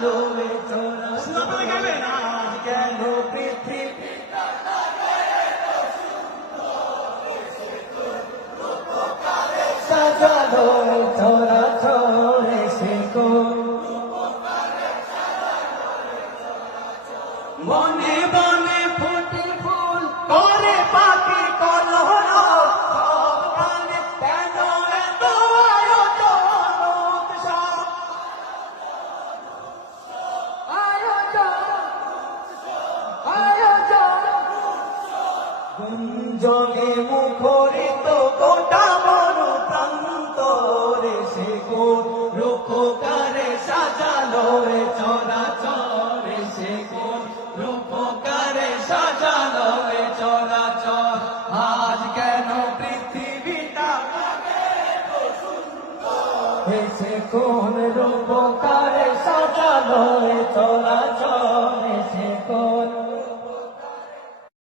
চরা কেন পৃথিবী সাজালো চরা চরে সে মনে বনে গুঞ্জনে মুখরিত গোটা প্রান্তরে সে কোন রূপকারে সাজালো এ চরাচরে সে কোন রূপকারে সাজালো এ চরাচর। আজ কেন পৃথিবীটা এসে কোন রূপকারে সাজালো এ চরাচরে। সে কোন